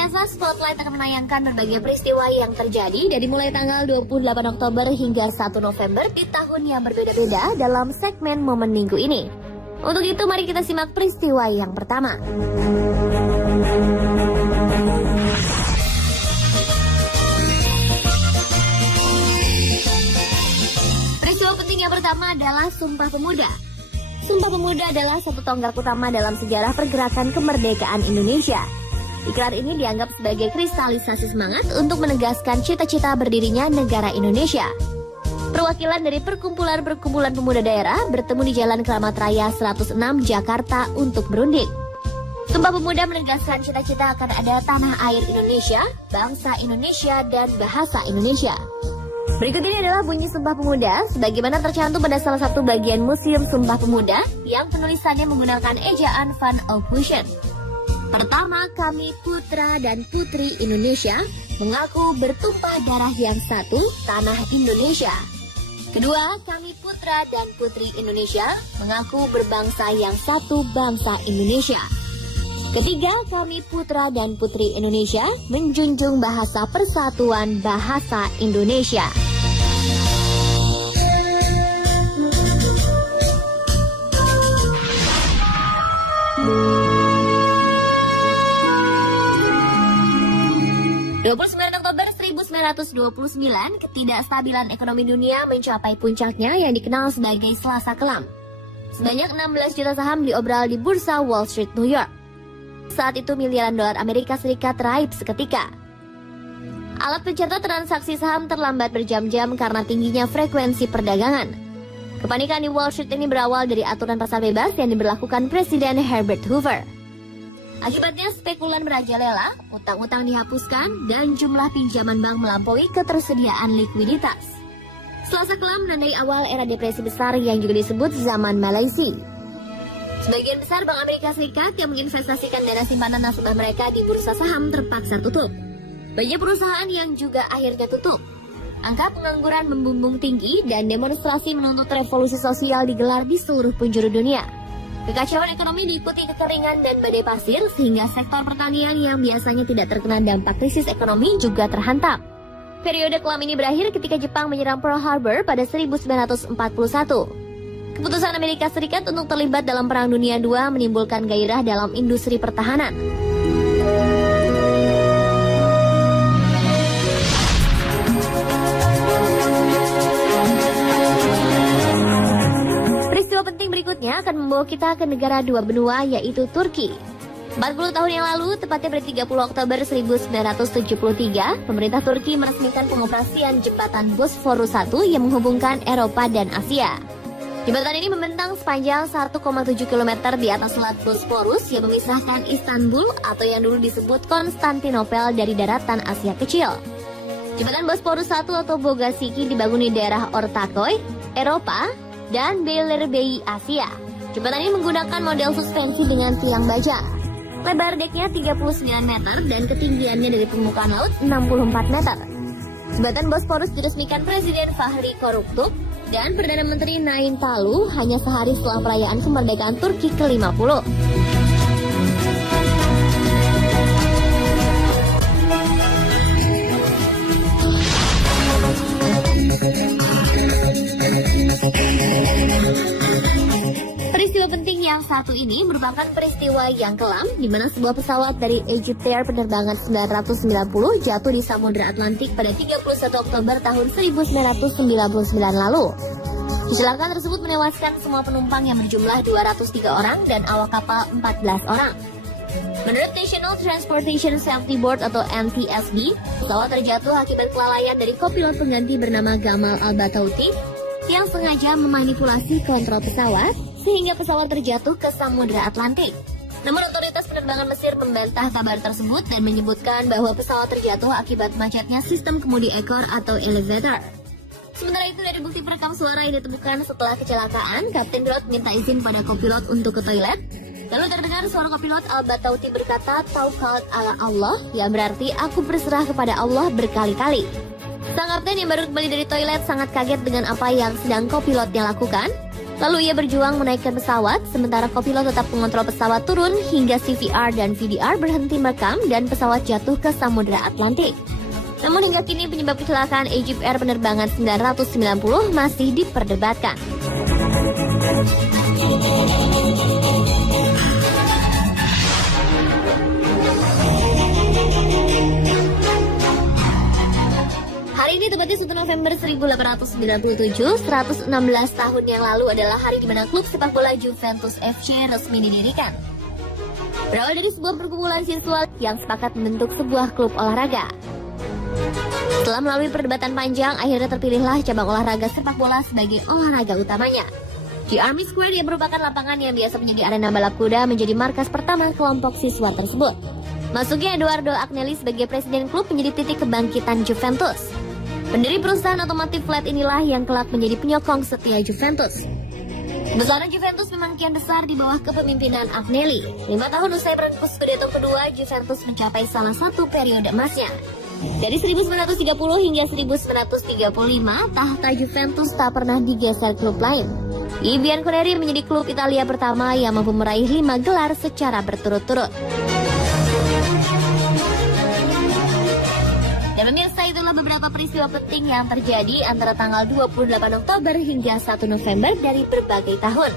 biasa, Spotlight akan menayangkan berbagai peristiwa yang terjadi dari mulai tanggal 28 Oktober hingga 1 November di tahun yang berbeda-beda dalam segmen Momen Minggu ini. Untuk itu, mari kita simak peristiwa yang pertama. Peristiwa penting yang pertama adalah Sumpah Pemuda. Sumpah Pemuda adalah satu tonggak utama dalam sejarah pergerakan kemerdekaan Indonesia. Ikrar ini dianggap sebagai kristalisasi semangat untuk menegaskan cita-cita berdirinya negara Indonesia. Perwakilan dari perkumpulan-perkumpulan pemuda daerah bertemu di Jalan Keramat Raya 106 Jakarta untuk berunding. Sumpah Pemuda menegaskan cita-cita akan ada tanah air Indonesia, bangsa Indonesia, dan bahasa Indonesia. Berikut ini adalah bunyi Sumpah Pemuda sebagaimana tercantum pada salah satu bagian Museum Sumpah Pemuda yang penulisannya menggunakan ejaan Van Ophusen. Pertama, kami putra dan putri Indonesia mengaku bertumpah darah yang satu, tanah Indonesia. Kedua, kami putra dan putri Indonesia mengaku berbangsa yang satu, bangsa Indonesia. Ketiga, kami putra dan putri Indonesia menjunjung bahasa persatuan bahasa Indonesia. Oktober 1929, ketidakstabilan ekonomi dunia mencapai puncaknya yang dikenal sebagai Selasa Kelam. Sebanyak 16 juta saham diobral di bursa Wall Street, New York. Saat itu miliaran dolar Amerika Serikat raib seketika. Alat pencatat transaksi saham terlambat berjam-jam karena tingginya frekuensi perdagangan. Kepanikan di Wall Street ini berawal dari aturan pasar bebas yang diberlakukan Presiden Herbert Hoover. Akibatnya spekulan merajalela, utang-utang dihapuskan, dan jumlah pinjaman bank melampaui ketersediaan likuiditas. Selasa Kelam menandai awal era depresi besar yang juga disebut zaman Malaysia. Sebagian besar Bank Amerika Serikat yang menginvestasikan dana simpanan nasabah mereka di bursa saham terpaksa tutup. Banyak perusahaan yang juga akhirnya tutup. Angka pengangguran membumbung tinggi dan demonstrasi menuntut revolusi sosial digelar di seluruh penjuru dunia. Kekacauan ekonomi diikuti kekeringan dan badai pasir sehingga sektor pertanian yang biasanya tidak terkena dampak krisis ekonomi juga terhantam. Periode kelam ini berakhir ketika Jepang menyerang Pearl Harbor pada 1941. Keputusan Amerika Serikat untuk terlibat dalam Perang Dunia II menimbulkan gairah dalam industri pertahanan. Peristiwa penting berikutnya akan membawa kita ke negara dua benua, yaitu Turki. 40 tahun yang lalu, tepatnya pada 30 Oktober 1973, pemerintah Turki meresmikan pengoperasian jembatan Bosphorus 1 yang menghubungkan Eropa dan Asia. Jembatan ini membentang sepanjang 1,7 km di atas Selat Bosporus yang memisahkan Istanbul atau yang dulu disebut Konstantinopel dari daratan Asia Kecil. Jembatan Bosporus 1 atau Bogasiki dibangun di daerah Ortaköy, Eropa, dan Beylerbeyi, Asia. Jembatan ini menggunakan model suspensi dengan tiang baja. Lebar deknya 39 meter dan ketinggiannya dari permukaan laut 64 meter. Jembatan Bosporus diresmikan Presiden Fahri Koruktuk dan Perdana Menteri Naim Talu hanya sehari setelah perayaan kemerdekaan Turki ke-50. Peristiwa penting yang satu ini merupakan peristiwa yang kelam di mana sebuah pesawat dari Egyptair penerbangan 990 jatuh di Samudra Atlantik pada 31 Oktober tahun 1999 lalu. Kecelakaan tersebut menewaskan semua penumpang yang berjumlah 203 orang dan awak kapal 14 orang. Menurut National Transportation Safety Board atau NTSB, pesawat terjatuh akibat kelalaian dari kopilot pengganti bernama Gamal Al-Batouti yang sengaja memanipulasi kontrol pesawat sehingga pesawat terjatuh ke Samudra Atlantik. Namun otoritas penerbangan Mesir membantah kabar tersebut dan menyebutkan bahwa pesawat terjatuh akibat macetnya sistem kemudi ekor atau elevator. Sementara itu, dari bukti perekam suara yang ditemukan setelah kecelakaan, Kapten pilot minta izin pada kopilot untuk ke toilet. Lalu terdengar suara kopilot Al-Batouti berkata, "Taukat ala Allah," yang berarti aku berserah kepada Allah berkali-kali. Sang kapten yang baru kembali dari toilet sangat kaget dengan apa yang sedang kopilotnya lakukan. Lalu ia berjuang menaikkan pesawat, sementara kopilot tetap mengontrol pesawat turun hingga CVR dan VDR berhenti merekam dan pesawat jatuh ke Samudra Atlantik. Namun hingga kini penyebab kecelakaan Egypt Air penerbangan 990 masih diperdebatkan. Hari ini tepatnya 1 November 1897, 116 tahun yang lalu adalah hari di mana klub sepak bola Juventus FC resmi didirikan. Berawal dari sebuah perkumpulan siswa yang sepakat membentuk sebuah klub olahraga. Setelah melalui perdebatan panjang, akhirnya terpilihlah cabang olahraga sepak bola sebagai olahraga utamanya. Di Army Square yang merupakan lapangan yang biasa menjadi arena balap kuda menjadi markas pertama kelompok siswa tersebut. Masuknya Edoardo Agnelli sebagai presiden klub menjadi titik kebangkitan Juventus. Pendiri perusahaan otomotif Fiat inilah yang kelak menjadi penyokong setia Juventus. Besaran Juventus memang kian besar di bawah kepemimpinan Agnelli. 5 tahun usai perangkus Scudetto kedua, Juventus mencapai salah satu periode emasnya. Dari 1930 hingga 1935, tahta Juventus tak pernah digeser klub lain. I Bianconeri menjadi klub Italia pertama yang mampu meraih 5 gelar secara berturut-turut. Dan pemirsa, itulah beberapa peristiwa penting yang terjadi antara tanggal 28 Oktober hingga 1 November dari berbagai tahun.